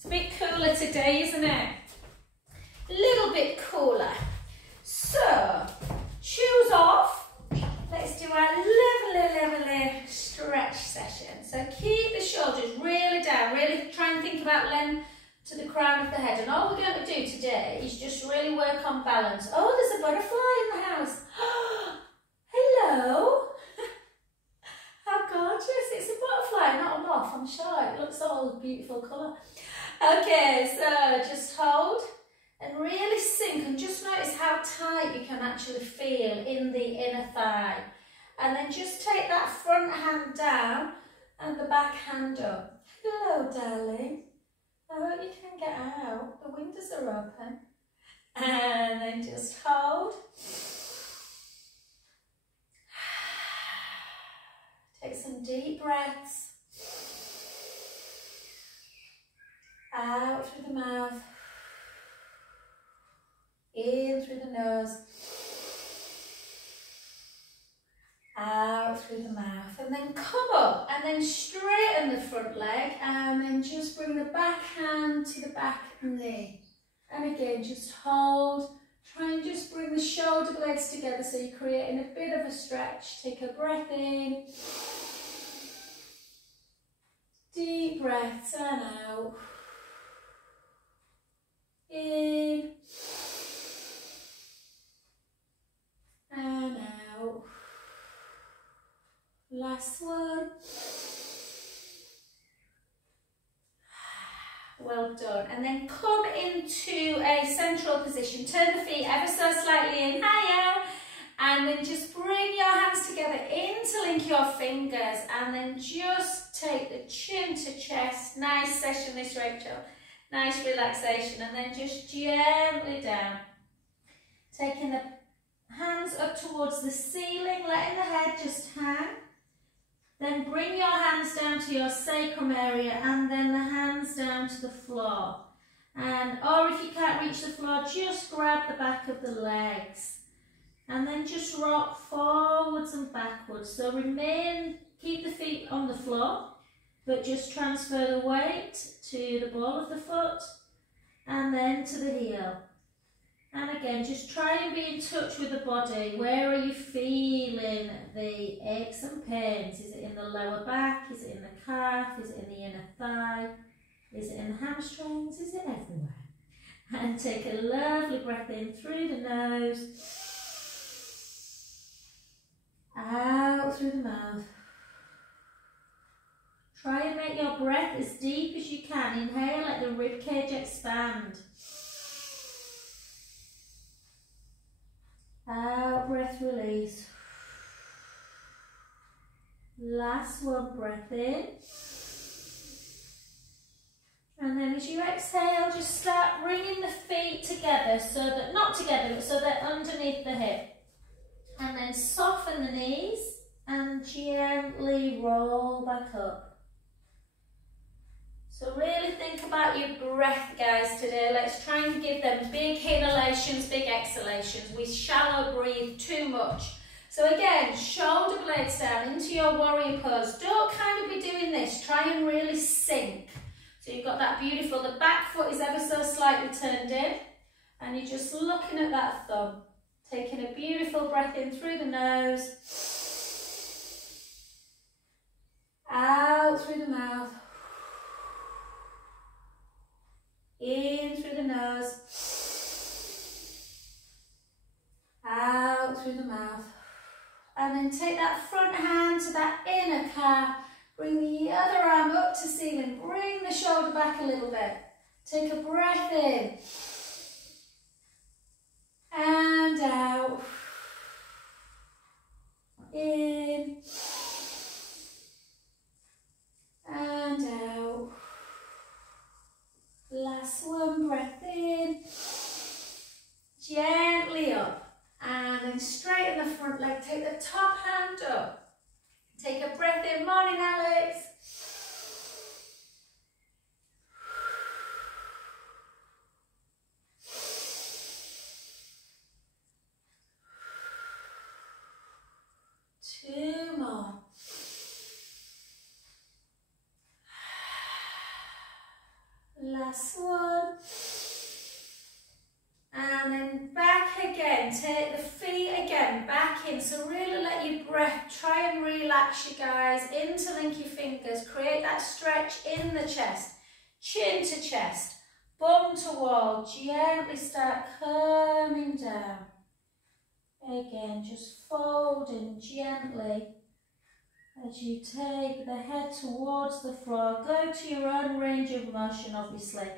It's a bit cooler today, isn't it? A little bit cooler. So, shoes off. Let's do our lovely stretch session. So keep the shoulders really down, really try and think about length to the crown of the head. And all we're going to do today is just really work on balance. Oh, there's a butterfly in the house. Hello. How gorgeous. It's a butterfly, not a moth, I'm sure. It looks all a beautiful colour. Okay, so just hold and really sink and just notice how tight you can actually feel in the inner thigh. And then just take that front hand down and the back hand up. Hello, darling. I hope you can get out. The windows are open. And then just hold. Take some deep breaths. Out through the mouth. In through the nose. Out through the mouth. And then come up and then straighten the front leg and then just bring the back hand to the back knee. And again, just hold. Try and just bring the shoulder blades together so you're creating a bit of a stretch. Take a breath in. Deep breaths and out. In. And out. Last one. Well done. And then come into a central position. Turn the feet ever so slightly in higher. And then just bring your hands together, interlink your fingers. And then just take the chin to chest. Nice session this, Rachel. Nice relaxation. And then just gently down. Taking the hands up towards the ceiling, letting the head just hang. Then bring your hands down to your sacrum area and then the hands down to the floor. Or if you can't reach the floor, just grab the back of the legs. And then just rock forwards and backwards. So keep the feet on the floor, but just transfer the weight to the ball of the foot and then to the heel. And again, just try and be in touch with the body. Where are you feeling the aches and pains? Is it in the lower back? Is it in the calf? Is it in the inner thigh? Is it in the hamstrings? Is it everywhere? And take a lovely breath in through the nose. Out through the mouth. Try and make your breath as deep as you can. Inhale, let the rib cage expand. Out, breath release. Last one, breath in. And then as you exhale, just start bringing the feet together, so that, not together, but so they're underneath the hip. And then soften the knees and gently roll back up. So really think about your breath, guys, today. Let's try and give them big inhalations, big exhalations. We shallow breathe too much. So again, shoulder blades down into your warrior pose. Don't kind of be doing this. Try and really sink. So you've got that beautiful, the back foot is ever so slightly turned in. And you're just looking at that thumb. Taking a beautiful breath in through the nose. Out through the mouth. In through the nose. Out through the mouth. And then take that front hand to that inner calf. Bring the other arm up to ceiling. Bring the shoulder back a little bit. Take a breath in. And out. In. And out. Last one, breath in. Gently up. And then straighten the front leg. Take the top hand up. Take a breath in. Morning, Alex. Two more. Last one. And then back again. Take the feet again back in. So really let your breath try and relax you guys. Interlink your fingers. Create that stretch in the chest. Chin to chest. Bum to wall. Gently start coming down. Again, just folding gently as you take the head towards the floor. Go to your own range of motion, obviously.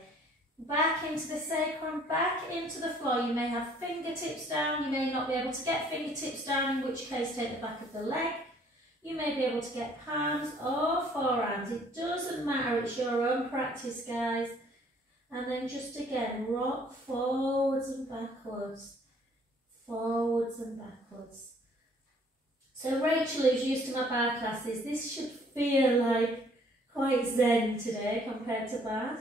Back into the sacrum, back into the floor. You may have fingertips down, you may not be able to get fingertips down, in which case take the back of the leg. You may be able to get palms or forearms. It doesn't matter, it's your own practice, guys. And then just again, rock forwards and backwards. Forwards and backwards. So Rachel, who's used to my bar classes, this should feel like quite zen today compared to bar.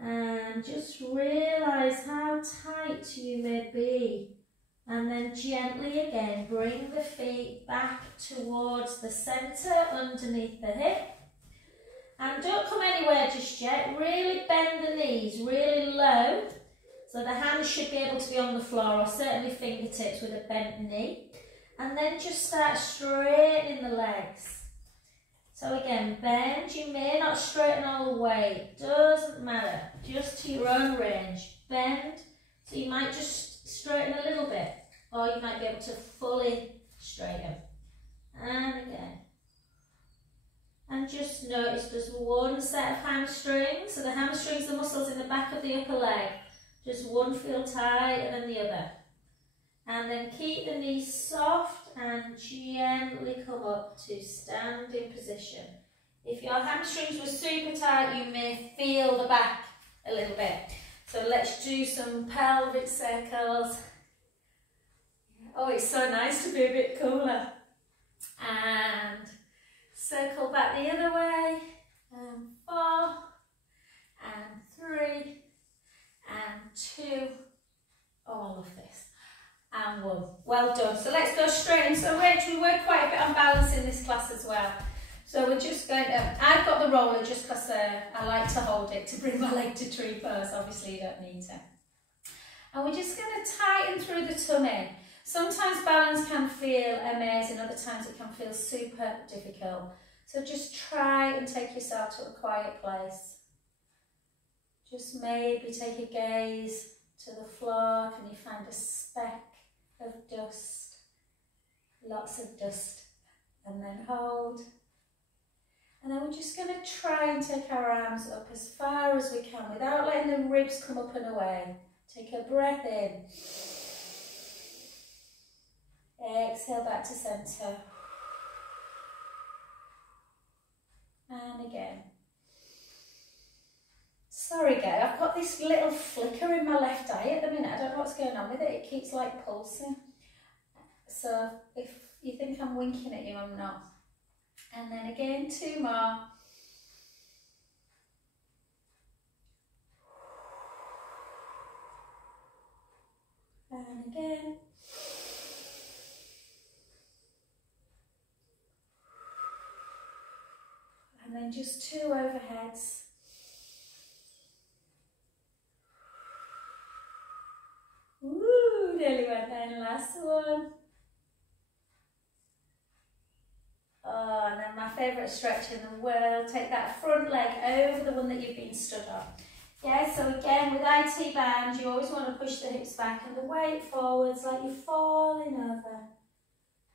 And just realise how tight you may be. And then gently again, bring the feet back towards the centre underneath the hip. And don't come anywhere just yet. Really bend the knees, really low. So the hands should be able to be on the floor, or certainly fingertips with a bent knee. And then just start straightening the legs. So again, bend. You may not straighten all the way. It doesn't matter. Just to your own range. Bend. So you might just straighten a little bit, or you might be able to fully straighten. And again. And just notice there's one set of hamstrings. So the hamstrings, the muscles in the back of the upper leg. Just one feel tighter than the other. And then keep the knees soft and gently come up to standing position. If your hamstrings were super tight, you may feel the back a little bit. So let's do some pelvic circles. Oh, it's so nice to be a bit cooler. And circle back the other way. And 4, and 3, and 2, all of this, and 1. Well done. So let's go straight in. So we work quite a bit on balance in this class as well. So we're just going to, I've got the roller just because I like to hold it to bring my leg to tree pose. Obviously you don't need to. And we're just going to tighten through the tummy. Sometimes balance can feel amazing, other times it can feel super difficult. So just try and take yourself to a quiet place. Just maybe take a gaze to the floor. Can you find a speck of dust? Lots of dust. And then hold. And then we're just going to try and take our arms up as far as we can without letting the ribs come up and away. Take a breath in. Exhale back to centre. And again. Sorry guys, I've got this little flicker in my left eye at the minute. I don't know what's going on with it. It keeps like pulsing. So if you think I'm winking at you, I'm not. And then again, 2 more. And again. And then just 2 overheads. Woo, nearly went then, last one. Oh, and then my favourite stretch in the world, take that front leg over the one that you've been stood on. Yeah, so again, with IT band, you always want to push the hips back and the weight forwards like you're falling over.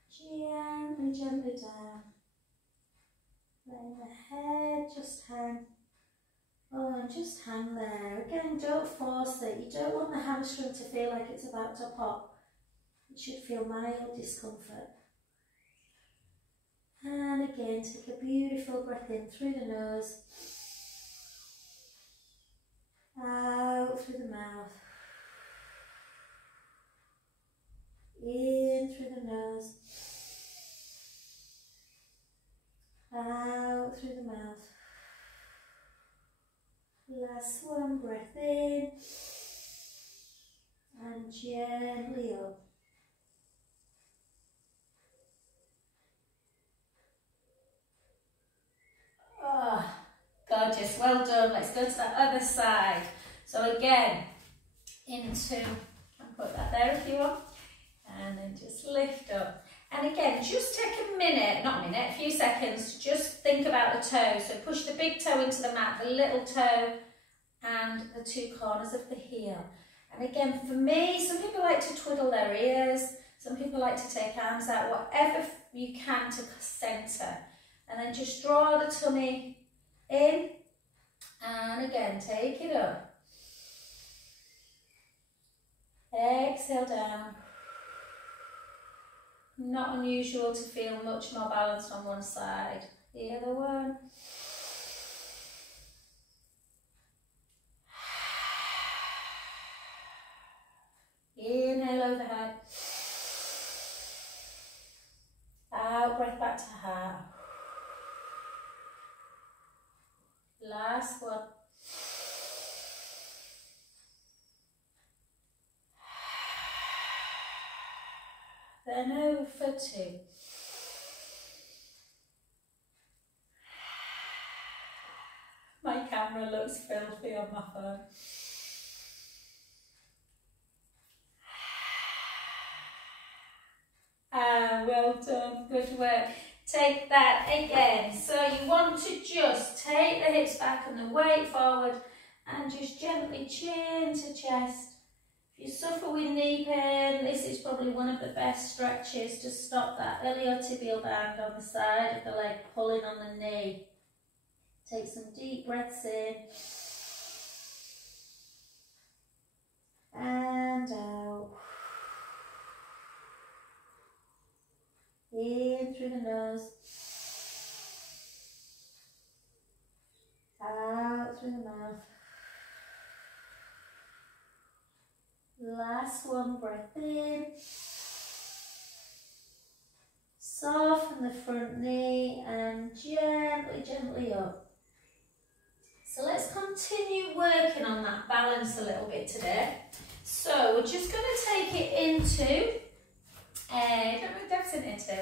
Gently, gently down. Letting the head just hang. Oh, and just hang there. Again, don't force it. You don't want the hamstring to feel like it's about to pop. It should feel mild discomfort. And again, take a beautiful breath in through the nose. Out through the mouth. In through the nose. Out through the mouth. Last one, breath in. And gently up. Gorgeous, well done. Let's go to that other side. So again, I'll put that there if you want, and then just lift up. And again, just take a few seconds to just think about the toes. So push the big toe into the mat, the little toe, and the two corners of the heel. And again, for me, some people like to twiddle their ears, some people like to take arms out, whatever you can to centre. And then just draw the tummy in, and again, take it up. Exhale down. Not unusual to feel much more balanced on one side. The other one. Inhale overhead. Out breath back to heart. Last one. Then over for two. My camera looks filthy on my phone. Well done, good work. Take that again. So you want to just take the hips back and the weight forward and just gently chin to chest. If you suffer with knee pain, this is probably one of the best stretches to stop that iliotibial band on the side of the leg pulling on the knee. Take some deep breaths in and out. In through the nose, out through the mouth. Last one, breath in. Soften the front knee and gently, gently up. So let's continue working on that balance a little bit today. So we're just going to take it into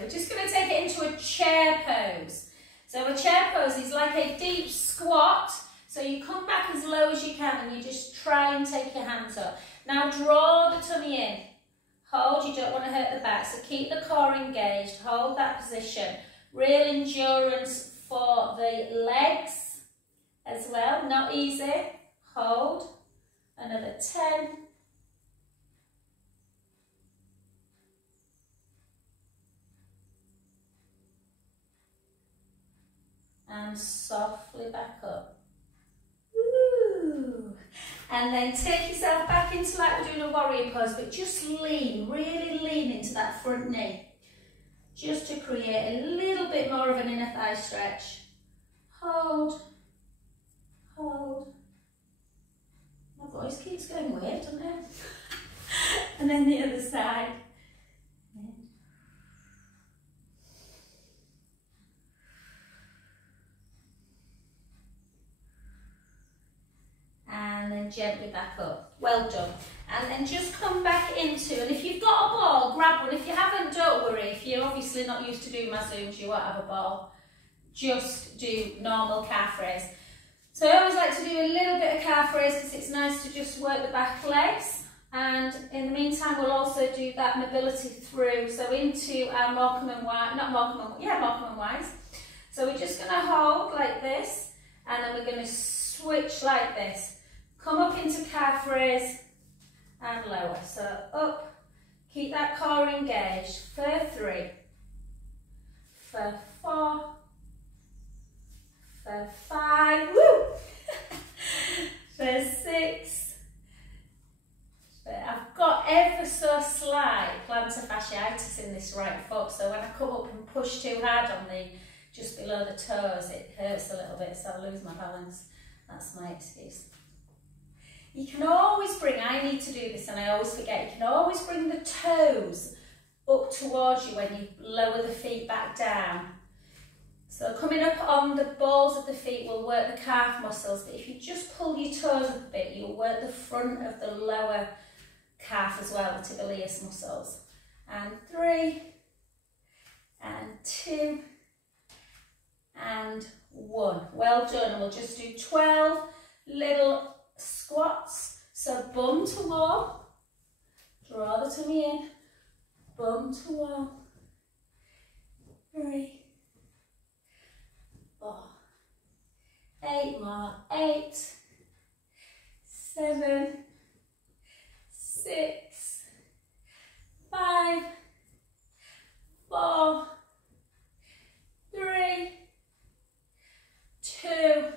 we're just going to take it into a chair pose. So a chair pose is like a deep squat. So you come back as low as you can and you just try and take your hands up. Now draw the tummy in. Hold, you don't want to hurt the back. So keep the core engaged. Hold that position. Real endurance for the legs as well. Not easy. Hold. Another 10. And softly back up. Woo. And then take yourself back into like we're doing a warrior pose, but just lean, really lean into that front knee. Just to create a little bit more of an inner thigh stretch. Hold, hold. My voice keeps going weird, doesn't it? And then the other side. And then gently back up. Well done. And then just come back into, and if you've got a ball, grab one. If you haven't, don't worry. If you're obviously not used to doing my Zooms, you won't have a ball. Just do normal calf raise. So I always like to do a little bit of calf raise because it's nice to just work the back legs. And in the meantime, we'll also do that mobility through. So into our Morecambe and Wise, Morecambe and Wise. So we're just going to hold like this, and then we're going to switch like this. Come up into calf raise and lower. So up, keep that core engaged for 3, for 4, for 5, woo! For 6. I've got ever so slight plantar fasciitis in this right foot, so when I come up and push too hard on the just below the toes, it hurts a little bit, so I lose my balance. That's my excuse. You can always bring, I need to do this and I always forget, you can always bring the toes up towards you when you lower the feet back down. So coming up on the balls of the feet will work the calf muscles, but if you just pull your toes up a bit, you'll work the front of the lower calf as well, the tibialis muscles. And 3, and 2, and 1. Well done. And we'll just do 12 little squats. So bum to wall, draw the tummy in, bum to wall. 3, 4, 8 more, 8, 7, 6, 5, 4, 3, 2,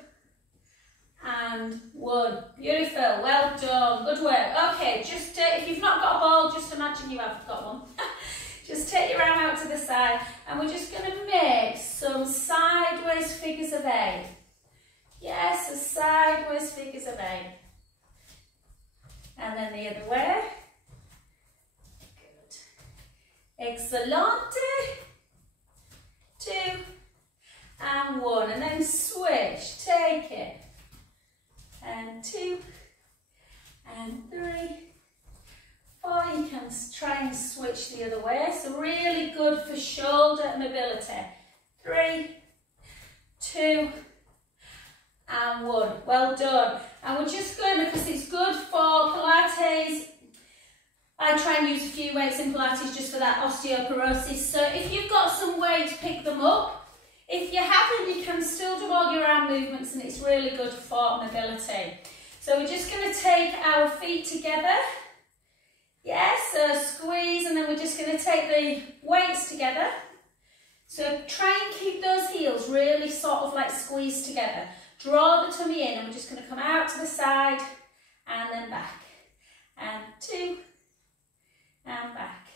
and 1. Beautiful, well done, good work. Okay, just if you've not got a ball, just imagine you have got one. Just take your arm out to the side, and we're just going to make some sideways figures of 8. Yes, a sideways figures of 8. And then the other way. Good. Excellent. 2 and 1, and then switch. Take it. And 2 and 3. 4, you can try and switch the other way. So really good for shoulder mobility. 3, 2, and 1. Well done. And we're just going, because it's good for Pilates, I try and use a few weights in Pilates just for that osteoporosis. So if you've got some weights, pick them up. If you haven't, you can still do all your arm movements, and it's really good for mobility. So we're just going to take our feet together. Yes, so squeeze, and then we're just going to take the weights together. So try and keep those heels really sort of like squeezed together. Draw the tummy in, and we're just going to come out to the side and then back. And 2 and back.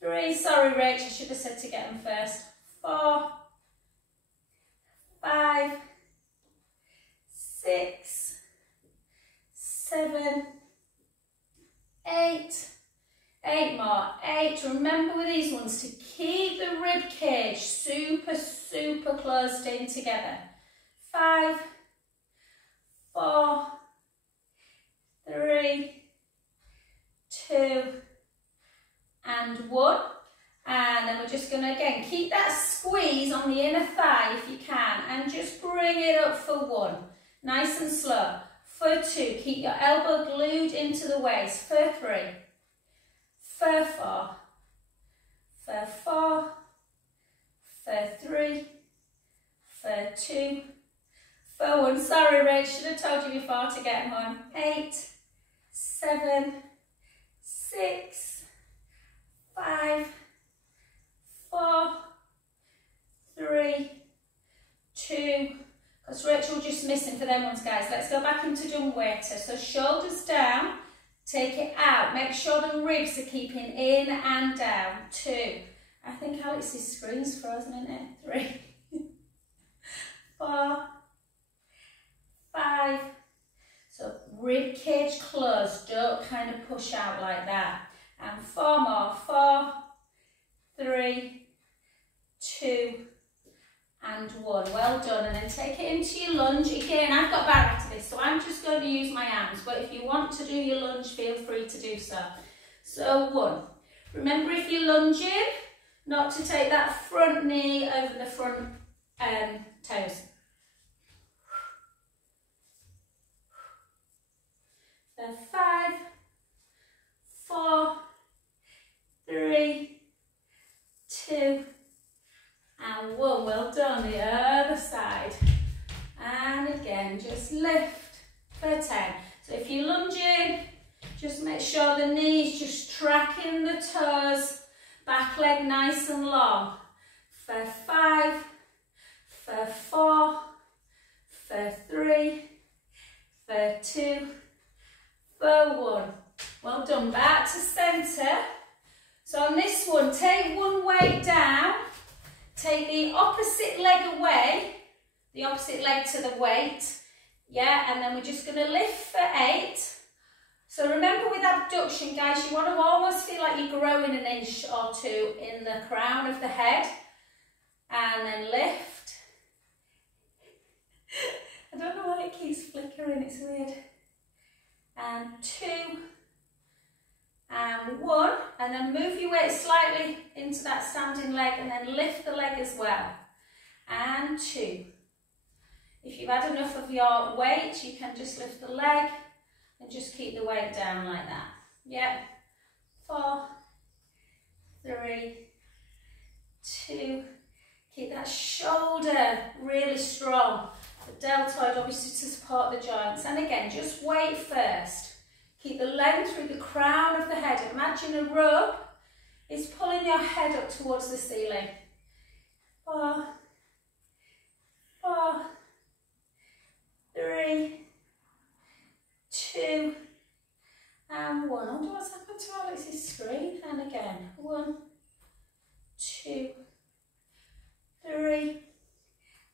3, sorry Rach, I should have said to get them first. 4, 5, 6, 7, 8. 8 more. 8. Remember with these ones to keep the rib cage super, super closed in together. 5, 4, 3, 2, and 1. And then we're just going to, again, keep that squeeze on the inner thigh if you can, and just bring it up for 1. Nice and slow. For 2, keep your elbow glued into the waist. For 3, for 4, for 4, for 3, for 2, for 1. Sorry, Rach, should have told you before to get them on. 8, 7, 6, 5, 4, 3, 2. Because Rachel just missing for them ones, guys. Let's go back into dumb waiter. So shoulders down, take it out. Make sure the ribs are keeping in and down. 2. I think Alex's screen's frozen, isn't it? 3, 4, 5. So rib cage closed. Don't kind of push out like that. And 4 more. 4, 3, 2, and 1. Well done. And then take it into your lunge. Again, I've got barrier to this, so I'm just going to use my arms. But if you want to do your lunge, feel free to do so. So 1. Remember, if you're lunging, not to take that front knee over the front toes. So 5, 4, 3, 2, and 1. Well done. The other side. And again, just lift for 10. So if you're lunging, just make sure the knees just tracking the toes. Back leg nice and long. For 5, for 4, for 3, for 2, for 1. Well done. Back to centre. So on this one, take one weight down, take the opposite leg away, the opposite leg to the weight, yeah, and then we're just going to lift for 8. So remember with abduction, guys, you want to almost feel like you're growing an inch or 2 in the crown of the head, and then lift. I don't know why it keeps flickering, it's weird. And 2. And 1, and then move your weight slightly into that standing leg, and then lift the leg as well. And 2, If you've had enough of your weight, you can just lift the leg and just keep the weight down like that. Yep. 4, 3, 2. Keep that shoulder really strong. The deltoid obviously to support the joints. And again, just weight first. Keep the length through the crown of the head. Imagine a rope is pulling your head up towards the ceiling. 4, 4, 3, 2, and 1. I wonder what's happened to Alex's screen. And again, 1, 2, 3,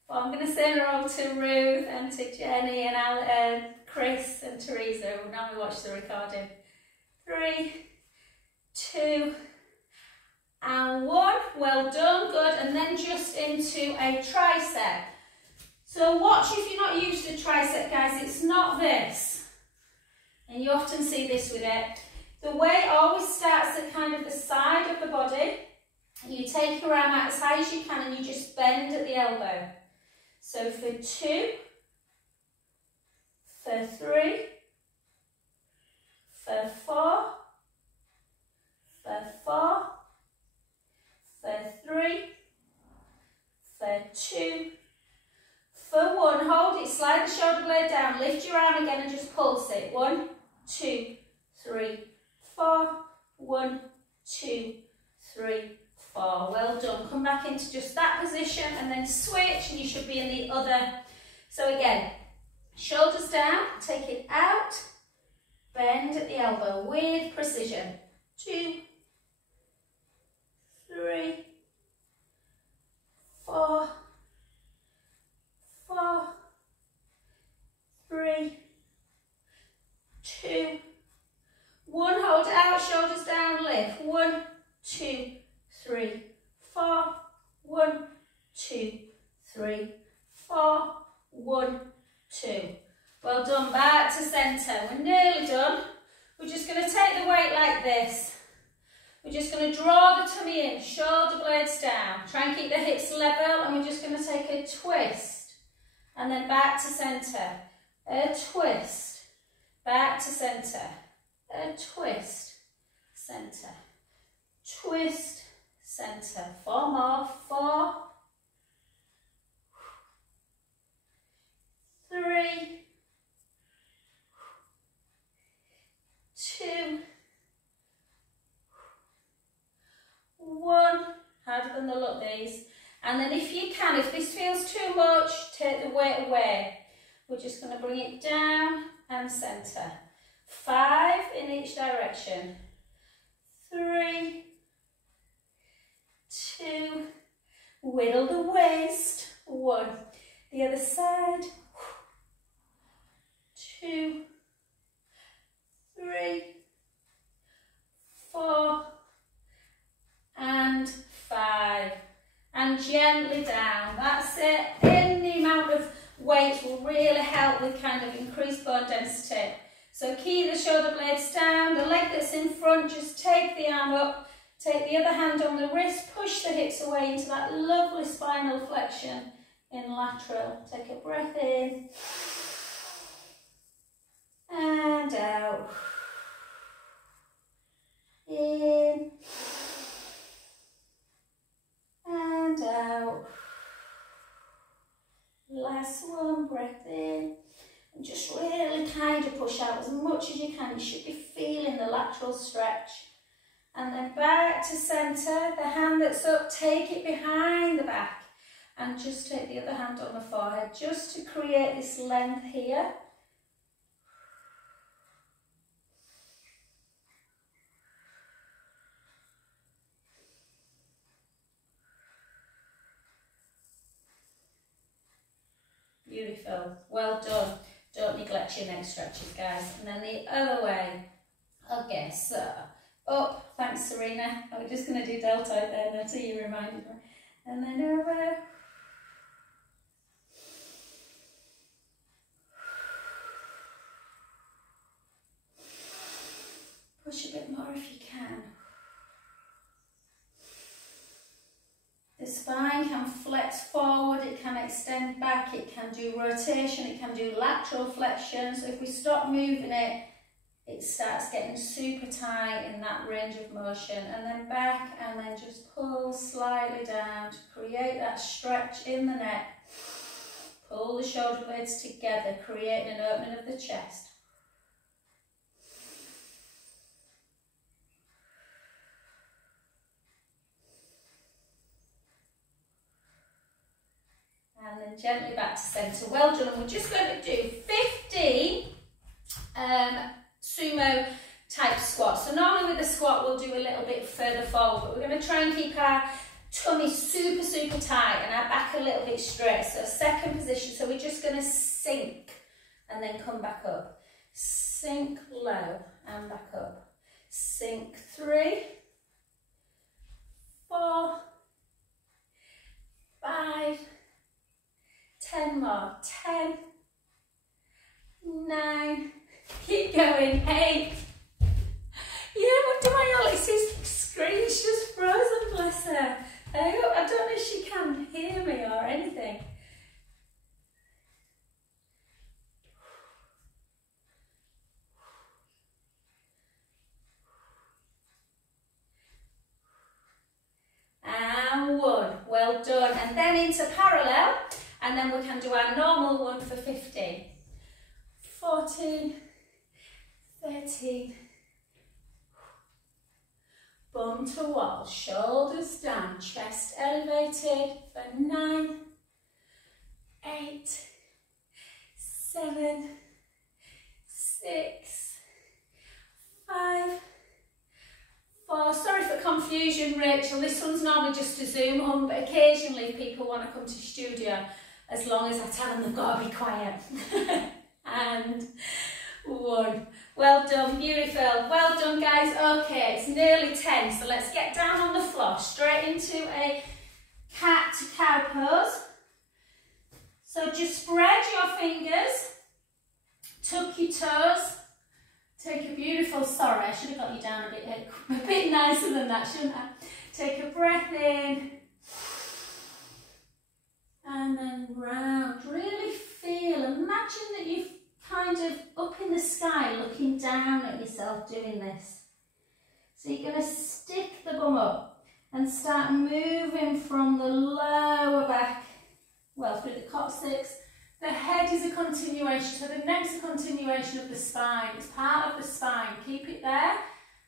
4. I'm going to send her all to Ruth and to Jenny and Chris and Teresa. Now we watch the recording. 3, 2, and 1. Well done, good. And then just into a tricep. So watch if you're not used to tricep, guys. It's not this. And you often see this with it. The weight always starts at kind of the side of the body. You take your arm out as high as you can and you just bend at the elbow. So for 2, for 3, for 4, for 4, for 3, for 2, for 1. Hold it, slide the shoulder blade down, lift your arm again and just pulse it. 1, 2, 3, 4, 1, 2, 3, 4. Well done. Come back into just that position and then switch and you should be in the other. So again, shoulders down, take it out, bend at the elbow with precision. 2, 3, 4, 4, 3, 2, 1. Hold it out, shoulders down, lift. 1, 2, 3, 4, 1, 2, 3, 4, 1, 2. Well done, back to centre. We're nearly done. We're just going to take the weight like this. We're just going to draw the tummy in, shoulder blades down. Try and keep the hips level and we're just going to take a twist. And then back to centre. A twist. Back to centre. A twist. Centre. Twist. Centre. 4 more. 4, 3, 2, 1. Harder than the look, these. And then if you can, if this feels too much, take the weight away. We're just going to bring it down and centre. 5 in each direction. 3, 2, whittle the waist. 1. The other side. 2, 3, 4, and 5. And gently down. That's it. Any amount of weight will really help with kind of increased bone density. So keep the shoulder blades down. The leg that's in front, just take the arm up. Take the other hand on the wrist. Push the hips away into that lovely spinal flexion in lateral. Take a breath in. And out. In. And out. Last one, breath in. And just really kind of push out as much as you can. You should be feeling the lateral stretch. And then back to centre. The hand that's up, take it behind the back. And just take the other hand on the forehead, just to create this length here. Beautiful. Well done. Don't neglect your neck stretches, guys. And then the other way. Okay, so up. Thanks, Serena. I'm just going to do deltoid there until you reminded me. And then over. Push a bit more if you can. The spine can flex forward, it can extend back, it can can do rotation, it can do lateral flexion. So if we stop moving it, it starts getting super tight in that range of motion, and then back, and then just pull slightly down to create that stretch in the neck. Pull the shoulder blades together, creating an opening of the chest. And then gently back to centre. Well done. And we're just going to do 15 sumo type squats. So normally with the squat we'll do a little bit further forward, but we're going to try and keep our tummy super, super tight and our back a little bit straight. So second position. So we're just going to sink and then come back up. Sink low and back up. Sink 3, 4, 5, 10 more, 10, 9, keep going, 8. Yeah, what do my Alex's screen's just frozen, bless her. I don't know if she can hear me or anything. And 1, well done. And then into parallel. And then we can do our normal one for 15, 14, 13, bum to wall, shoulders down, chest elevated for 9, 8, 7, 6, 5, 4. Sorry for confusion, Rachel. This one's normally just a Zoom home, but occasionally people want to come to the studio as long as I tell them they've got to be quiet. And 1. Well done, beautiful. Well done, guys. Okay, it's nearly 10, so let's get down on the floor, straight into a cat-to-cow pose. So just spread your fingers, tuck your toes, take a beautiful, sorry, I should have got you down a bit nicer than that, shouldn't I? Take a breath in, and then round. Really feel, imagine that you've kind of up in the sky looking down at yourself doing this. So you're going to stick the bum up and start moving from the lower back, well, through the coccyx. The head is a continuation, so the neck's a continuation of the spine. It's part of the spine. Keep it there,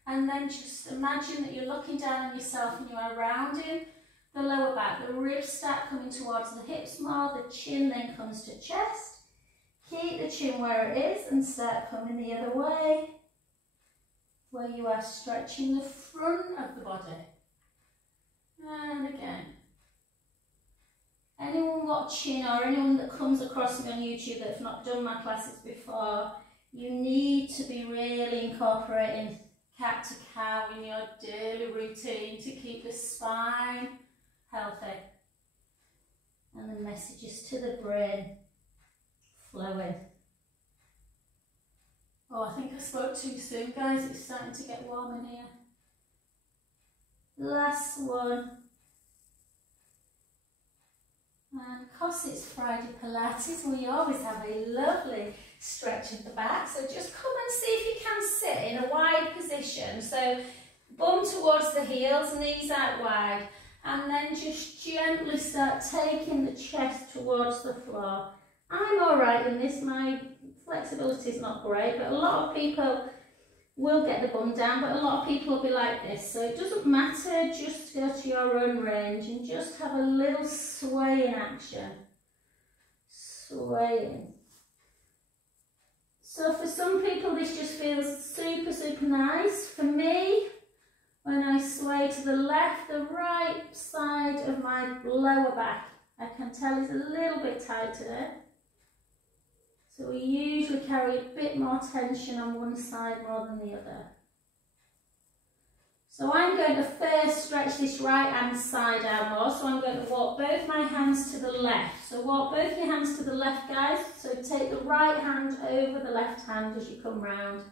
and then just imagine that you're looking down on yourself and you are rounding the lower back. The ribs start coming towards the hips more, the chin then comes to chest. Keep the chin where it is and start coming the other way, where you are stretching the front of the body. And again. Anyone watching or anyone that comes across me on YouTube that have not done my classes before, you need to be really incorporating cat to cow in your daily routine to keep the spine healthy and the messages to the brain flowing. Oh, I think I spoke too soon, guys. It's starting to get warm in here. Last one. And because it's Friday Pilates, we always have a lovely stretch at the back. So just come and see if you can sit in a wide position. So bum towards the heels, knees out wide. And then just gently start taking the chest towards the floor. I'm all right in this. My flexibility is not great, but a lot of people will get the bum down, but a lot of people will be like this. So it doesn't matter, just go to your own range and just have a little swaying action. Swaying. So for some people this just feels super, super nice. For me, when I sway to the left, the right side of my lower back, I can tell is a little bit tight today. So we usually carry a bit more tension on one side more than the other. So I'm going to first stretch this right hand side out more. So I'm going to walk both my hands to the left. So walk both your hands to the left, guys. So take the right hand over the left hand as you come round.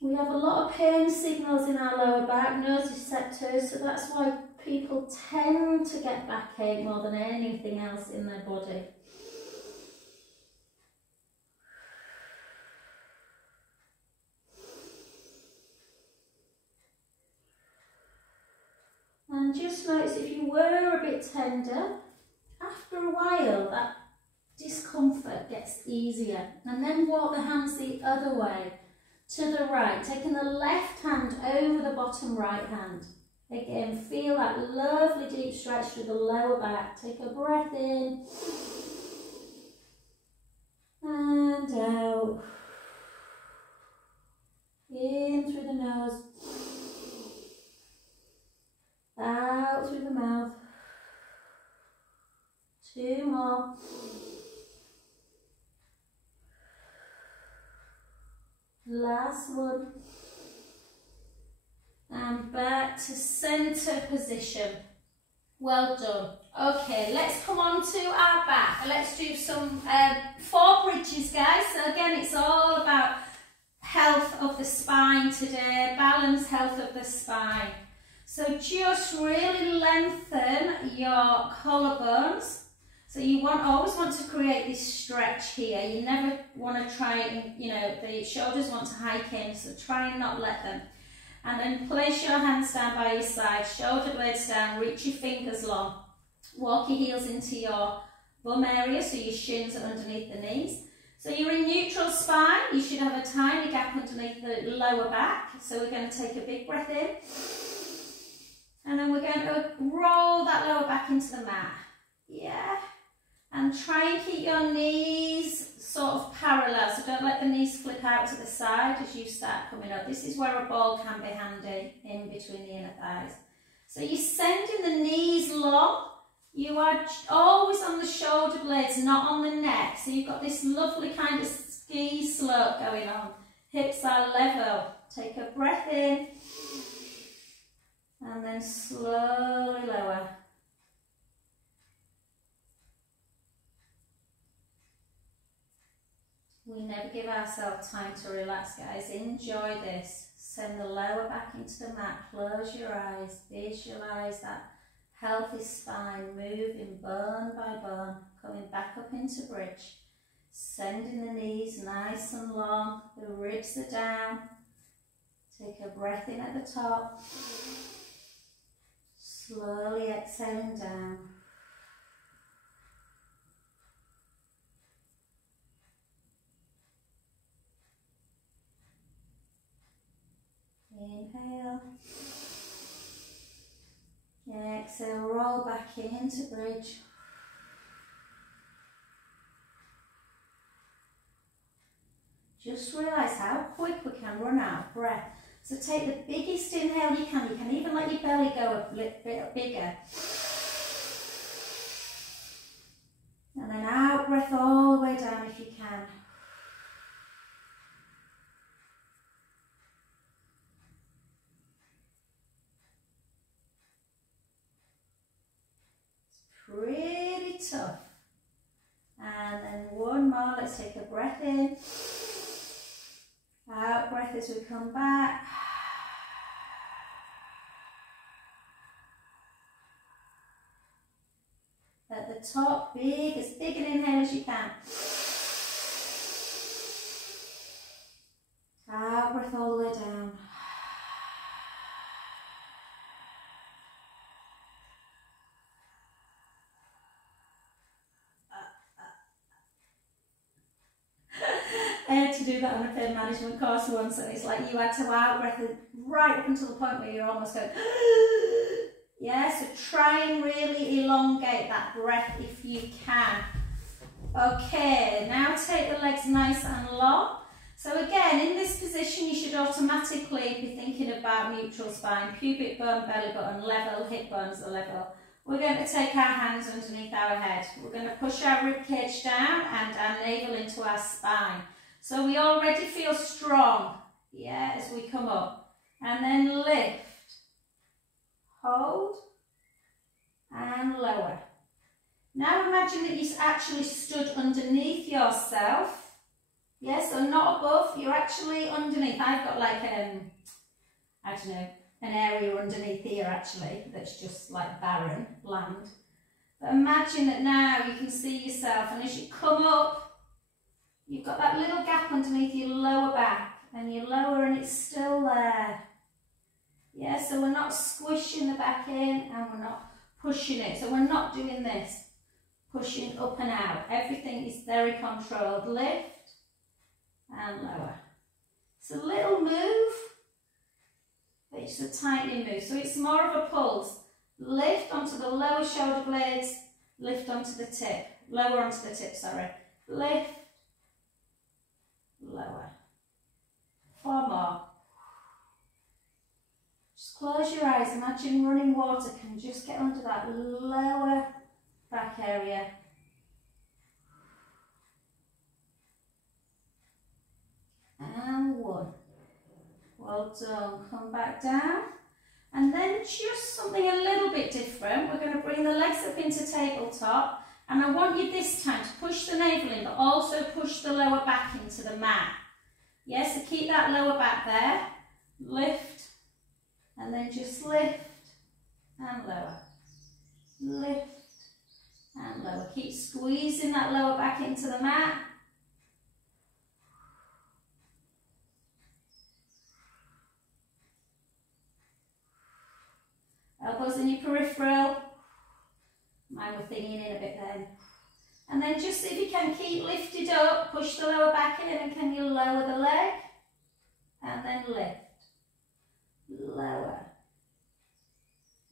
We have a lot of pain signals in our lower back, nociceptors, so that's why people tend to get backache more than anything else in their body. And just notice if you were a bit tender, after a while that discomfort gets easier. And then walk the hands the other way, to the right, taking the left hand over the bottom right hand. Again, feel that lovely deep stretch through the lower back. Take a breath in and out. In through the nose, out through the mouth. 2 more. Last one. And back to centre position. Well done. Okay, let's come on to our back. Let's do some 4 bridges, guys. So again, it's all about health of the spine today, balance, health of the spine. So just really lengthen your collarbones. So you always want to create this stretch here. You never want to try and, the shoulders want to hike in, so try and not let them. And then place your hands down by your side, shoulder blades down, reach your fingers long. Walk your heels into your bum area, so your shins are underneath the knees. So you're in neutral spine, you should have a tiny gap underneath the lower back. So we're going to take a big breath in. And then we're going to roll that lower back into the mat. Yeah. And try and keep your knees sort of parallel, so don't let the knees flip out to the side as you start coming up. This is where a ball can be handy, in between the inner thighs. So you're sending the knees long. You are always on the shoulder blades, not on the neck. So you've got this lovely kind of ski slope going on. Hips are level. Take a breath in. And then slowly lower. We never give ourselves time to relax, guys. Enjoy this. Send the lower back into the mat. Close your eyes. Visualize that healthy spine moving bone by bone. Coming back up into bridge. Sending the knees nice and long. The ribs are down. Take a breath in at the top. Slowly exhaling down. Inhale. Exhale, roll back into bridge. Just realise how quick we can run out of breath. So take the biggest inhale you can. You can even let your belly go a little bit bigger. And then out breath all the way down if you can. Really tough. And then one more. Let's take a breath in. Out breath as we come back. At the top, as big an inhale as you can. Out breath all the way down. I had to do that on a pain management course once, and it's like you had to out breath right up until the point where you're almost going yeah, so try and really elongate that breath if you can. Okay, now take the legs nice and long. So again, in this position you should automatically be thinking about neutral spine, pubic bone, belly button level, hip bones are level. We're going to take our hands underneath our head. We're going to push our rib cage down and our navel into our spine. So we already feel strong, yeah, as we come up. And then lift, hold, and lower. Now imagine that you actually stood underneath yourself. Yeah, so not above, you're actually underneath. I've got like, I don't know, an area underneath here actually that's just like barren land. But imagine that now you can see yourself, and as you come up, you've got that little gap underneath your lower back, and you lower and it's still there. Yeah, so we're not squishing the back in and we're not pushing it. So we're not doing this, pushing up and out. Everything is very controlled. Lift and lower. It's a little move, but it's a tightening move. So it's more of a pulse. Lift onto the lower shoulder blades, lift onto the tip. Lower onto the tip, sorry. Lift, lower. 4 more. Just close your eyes. Imagine running water can just get under that lower back area. And 1. Well done. Come back down. And then just something a little bit different. We're going to bring the legs up into tabletop. And I want you this time to push the navel in, but also push the lower back into the mat. Yes, so keep that lower back there. Lift. And then just lift and lower. Lift and lower. Keep squeezing that lower back into the mat. Elbows in your peripheral. Mine were thinking in a bit then. And then just see if you can keep lifted up, push the lower back in, and can you lower the leg? And then lift. Lower.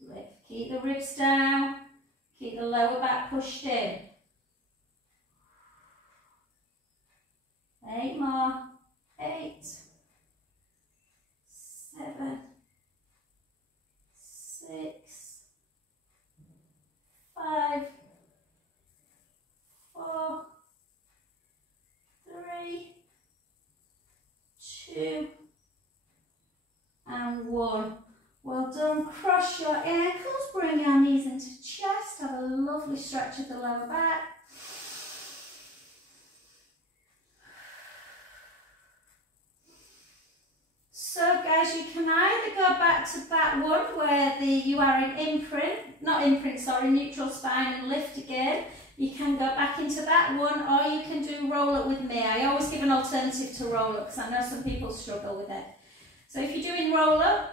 Lift. Keep the ribs down. Keep the lower back pushed in. 8 more. 8. 7. 6. 5. 4. 3. 2. And 1. Well done. Cross your ankles, bring your knees into chest, have a lovely stretch of the lower back. So guys, you can either go back to that one where you are in neutral spine and lift again. You can go back into that one, or you can do roll up with me. I always give an alternative to roll up because I know some people struggle with it. So if you're doing roll up,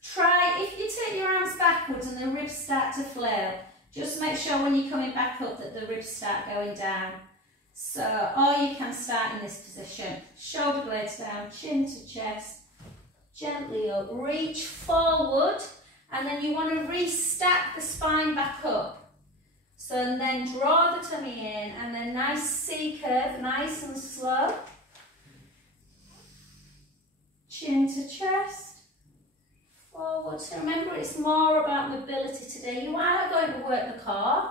try, if you take your arms backwards and the ribs start to flail, just make sure when you're coming back up that the ribs start going down. So, or you can start in this position, shoulder blades down, chin to chest, gently up, reach forward, and then you want to restack the spine back up. So and then draw the tummy in, and then nice C curve, nice and slow. Chin to chest, forward. So remember, it's more about mobility today. You are going to work the core,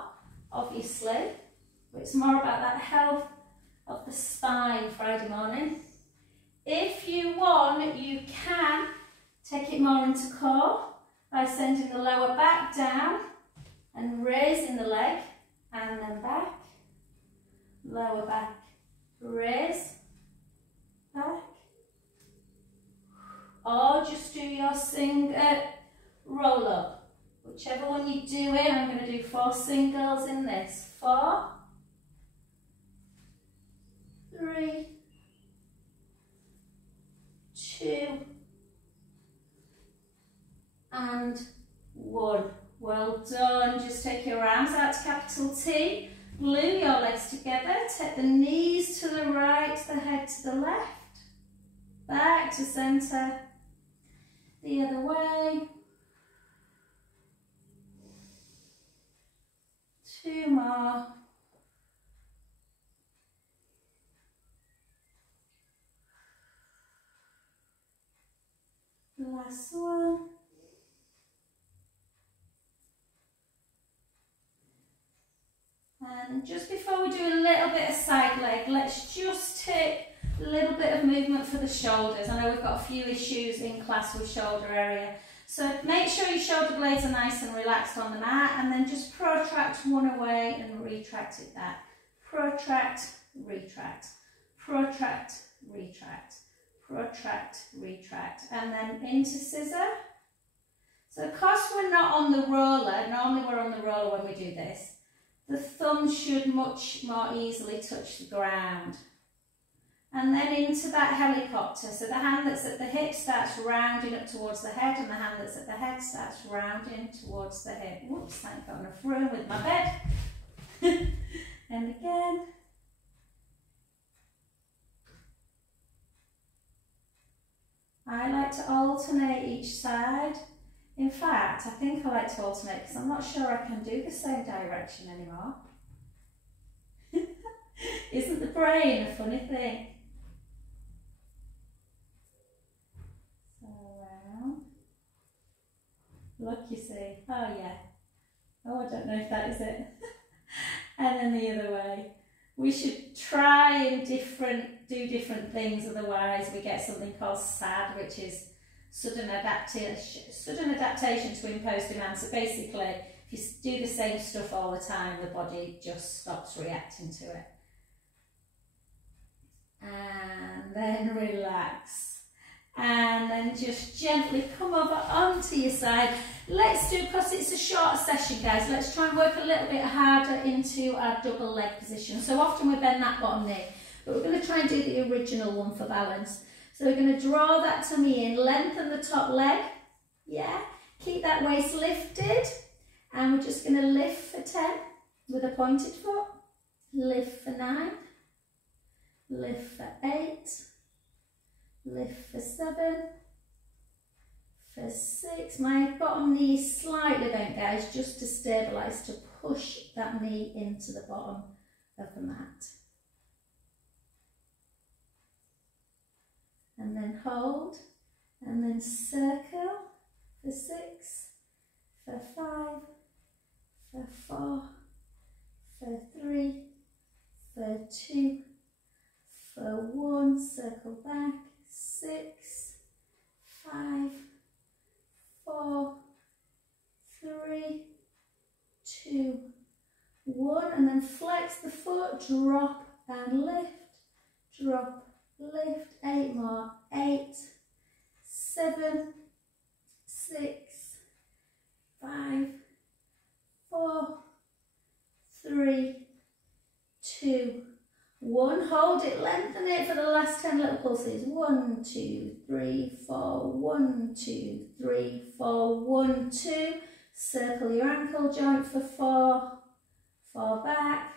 obviously, but it's more about that health of the spine Friday morning. If you want, you can take it more into core by sending the lower back down and raising the leg, and then back, lower back, raise, back. Or just do your roll up. Whichever one you're doing, I'm going to do 4 singles in this. 4, 3, 2, and 1. Well done. Just take your arms out to capital T. Glue your legs together. Take the knees to the right, the head to the left. Back to centre. The other way. 2 more. Last one. And just before we do a little bit of side leg, let's just take a little bit of movement for the shoulders. I know we've got a few issues in class with shoulder area. So make sure your shoulder blades are nice and relaxed on the mat, and then just protract one away and retract it back. Protract, retract. protract, retract, protract, retract, and then into scissor. So because we're not on the roller, normally we're on the roller when we do this, the thumb should much more easily touch the ground. And then into that helicopter. So the hand that's at the hip starts rounding up towards the head, and the hand that's at the head starts rounding towards the hip. Whoops, I ain't got enough room with my bed. And again. I like to alternate each side. In fact, I think I like to alternate because I'm not sure I can do the same direction anymore. Isn't the brain a funny thing? So around. Look, you see. Oh yeah. Oh, I don't know if that is it. And then the other way. We should try and do different things, otherwise we get something called SAD, which is sudden adaptation to imposed demand. So basically, if you do the same stuff all the time, the body just stops reacting to it. And then relax. And then just gently come over onto your side. Let's do, because it's a short session, guys, let's try and work a little bit harder into our double leg position. So often we bend that bottom knee, but we're going to try and do the original one for balance. So we're going to draw that tummy in, lengthen the top leg, yeah, keep that waist lifted, and we're just going to lift for 10 with a pointed foot, lift for 9, lift for 8, lift for 7, for 6. My bottom knee is slightly bent, guys, just to stabilise, to push that knee into the bottom of the mat. And then hold, and then circle for 6, for 5, for 4, for 3, for 2, for 1, circle back, 6, 5, 4, 3, 2, 1, and then flex the foot, drop and lift, drop, lift, 8 more, 8, 7, 6, 5, 4, 3, 2, 1, hold it, lengthen it for the last 10 little pulses, 1, 2, 3, 4, 1, 2, 3, 4, 1, 2, circle your ankle joint for 4, fall back,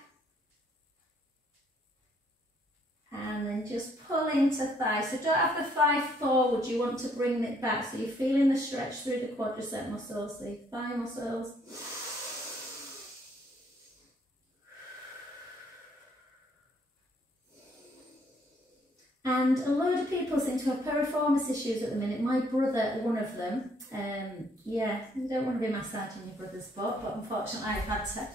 and then just pull into thigh. So don't have the thigh forward, you want to bring it back, so you're feeling the stretch through the quadricep muscles, the thigh muscles. And a load of people seem to have piriformis issues at the minute. My brother, one of them, yeah, you don't want to be massaging your brother's butt, but unfortunately I've had to.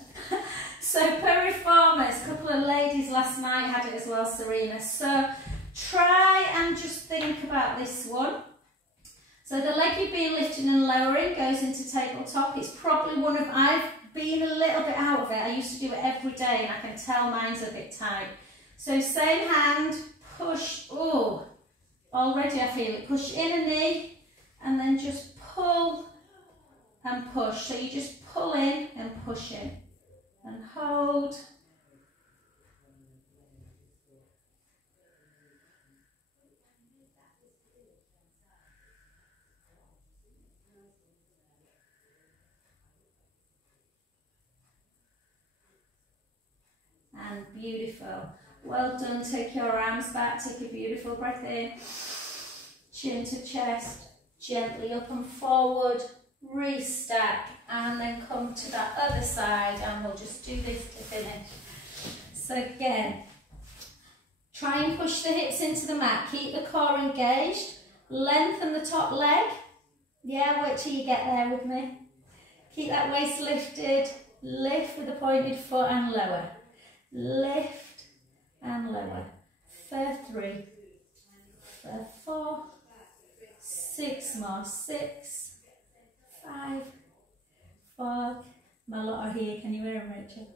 So piriformis, a couple of ladies last night had it as well, Serena. So try and just think about this one. So the leg you've been lifting and lowering goes into tabletop. It's probably one of, I've been a little bit out of it. I used to do it every day and I can tell mine's a bit tight. So same hand, push, oh, already I feel it. Push in a knee and then just pull and push. So you just pull in and push in and hold. And beautiful. Well done. Take your arms back, take a beautiful breath in, chin to chest, gently up and forward, restack, and then come to that other side, and we'll just do this to finish. So again, try and push the hips into the mat, keep the core engaged, lengthen the top leg, yeah, wait till you get there with me. Keep that waist lifted, lift with a pointed foot and lower, lift and lower, for 3, for 4, 6 more, 6, 5, 4, my lot are here, can you hear them, Rachel?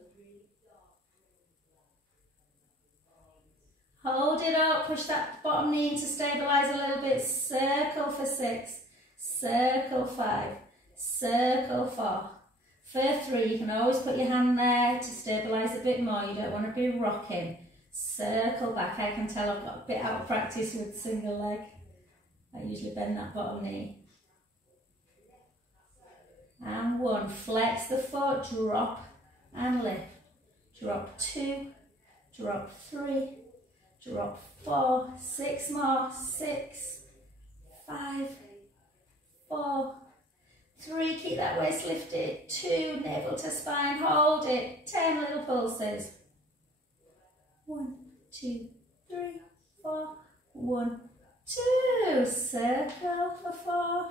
Hold hold it up, push that bottom knee in to stabilise a little bit, circle for 6, circle 5, circle 4. For 3, you can always put your hand there to stabilise a bit more, you don't want to be rocking. Circle back. I can tell I've got a bit out of practice with single leg. I usually bend that bottom knee. And 1, flex the foot, drop and lift. Drop 2, drop 3, drop 4, 6 more, 6, 5, 4, 3, keep that waist lifted, 2, navel to spine, hold it, 10 little pulses. 1, 2, 3, 4, 1, 2, circle for 4.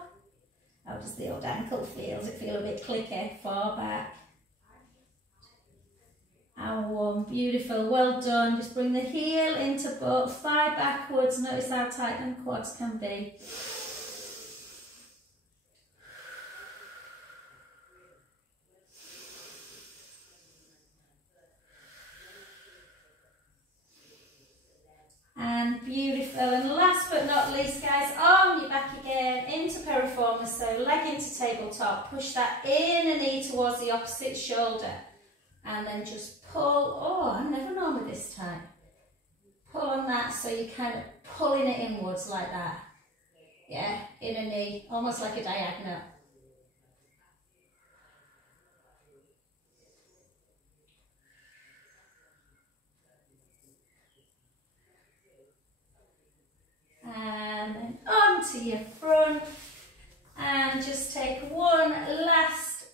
How does the old ankle feel? Does it feel a bit clicky? 4 back. And 1, beautiful, well done. Just bring the heel into both, thigh backwards, notice how tight them quads can be. And beautiful, and last but not least guys, arm your back again into piriformis, so leg into tabletop, push that inner knee towards the opposite shoulder, and then just pull, oh I never know with this time, pull on that so you're kind of pulling it inwards like that, yeah, inner knee, almost like a diagonal. And then onto your front, and just take 1 last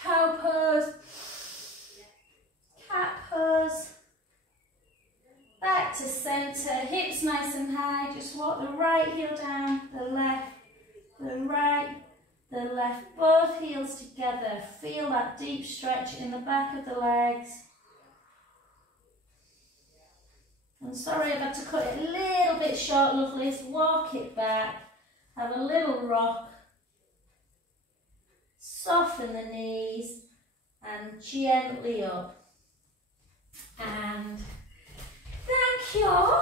cow pose, cat pose, back to centre, hips nice and high, just walk the right heel down, the left, the right, the left, both heels together, feel that deep stretch in the back of the legs. I'm sorry I've had to cut it a little bit short, lovelies. Walk it back, have a little rock, soften the knees and gently up. And thank you.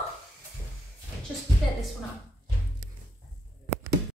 Just get this one up.